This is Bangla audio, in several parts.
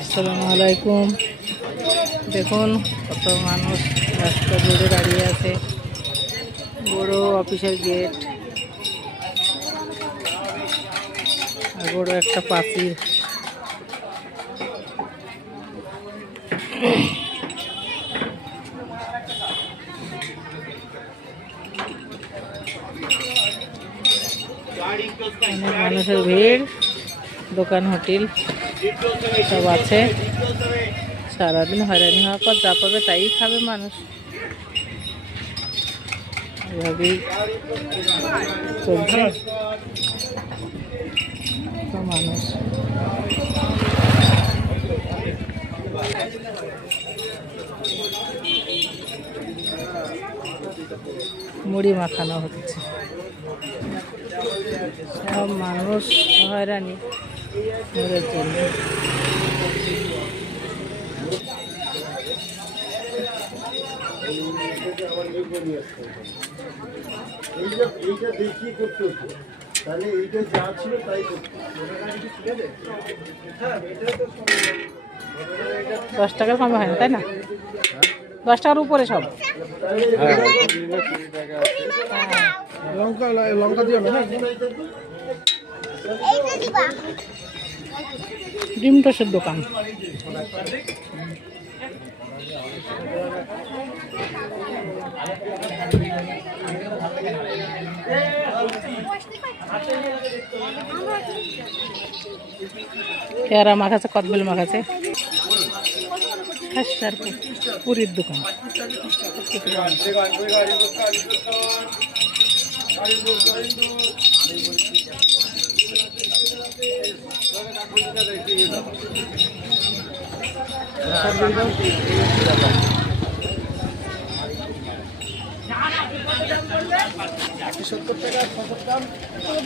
আসসালামু আলাইকুম। দেখুন কত মানুষ রাস্তা জুড়ে দাঁড়িয়ে আছে। বড় অফিসের গেট আর বড় একটা পাঁচিল। অনেক মানুষের ভিড়, দোকান হোটেল সব আছে। সারাদিন হয়রানি হওয়ার পর যা পাবে তাই খাবে মানুষ, এভাবেই চলছে মানুষ। মুড়ি মাখানো হচ্ছে, সব মানুষ হয়রানি ঘরের জন্য। এইটা দেখিয়ে করতে হতো, তাহলে এইটা যা ছিল তাই করতে। 10 টাকার কমে হয় না, তাই না? 10 টাকার উপরে সব। লঙ্কা দিয়ে না ডিম টোস্টের দোকান। পেয়ারা মাখাচ্ছে, কদবেল মাখাচ্ছে। খাসার পুরীর দোকান।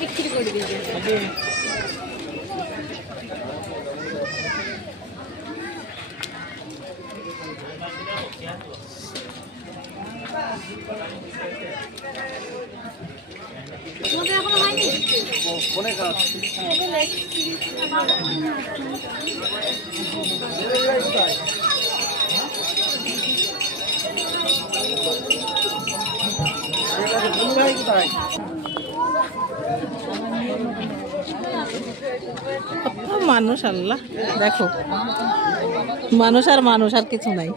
বিক্রি করে দিয়েছে। এখনো হয়নি ফোনে কাজ। মানুষ, আল্লাহ দেখো, মানুষ আর মানুষ, আর কিছু নাই।